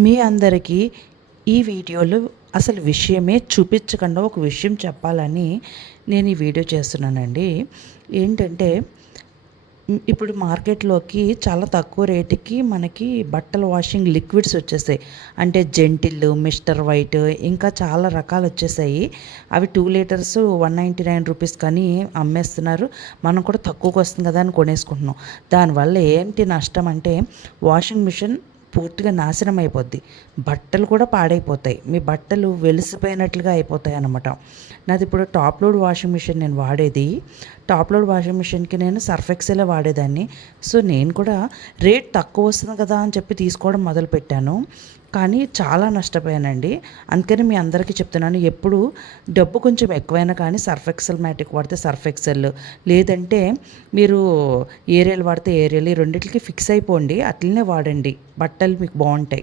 మీ అందరికీ ఈ వీడియోలో అసలు విషయమే చూపించకుండా ఒక విషయం చెప్పాలని నేను ఈ వీడియో చేస్తున్నానండి. ఏంటంటే ఇప్పుడు మార్కెట్లోకి చాలా తక్కువ రేటుకి మనకి బట్టల వాషింగ్ లిక్విడ్స్ వచ్చేసాయి. అంటే జెంటిల్, మిస్టర్ వైట్ ఇంకా చాలా రకాలు వచ్చేసాయి. అవి 2 లీటర్స్ 199 రూపీస్ కానీ అమ్మేస్తున్నారు. మనం కూడా తక్కువకి వస్తుంది కదా అని కొనేసుకుంటున్నాం. దానివల్ల ఏంటి నష్టం అంటే వాషింగ్ మిషన్ పూర్తిగా నాశనం అయిపోద్ది. బట్టలు కూడా పాడైపోతాయి. మీ బట్టలు వెలిసిపోయినట్లుగా అయిపోతాయి అన్నమాట. నాది ఇప్పుడు టాప్ లోడ్ వాషింగ్ మిషన్ నేను వాడేది. టాప్ లోడ్ వాషింగ్ మిషన్కి నేను సర్ఫ్ ఎక్సెలే వాడేదాన్ని. సో నేను కూడా రేట్ తక్కువ వస్తుంది కదా అని చెప్పి తీసుకోవడం మొదలుపెట్టాను. కానీ చాలా నష్టపోయానండి. అందుకని మీ అందరికీ చెప్తున్నాను, ఎప్పుడు డబ్బు కొంచెం ఎక్కువైనా కానీ సర్ఫ్ ఎక్సెల్ మ్యాటిక్ వాడితే సర్ఫ్ ఎక్సెల్, లేదంటే మీరు ఏరియల్ వాడితే ఏరియల్, ఈ రెండింటికి ఫిక్స్ అయిపోండి. అట్లనే వాడండి, బట్టలు మీకు బాగుంటాయి.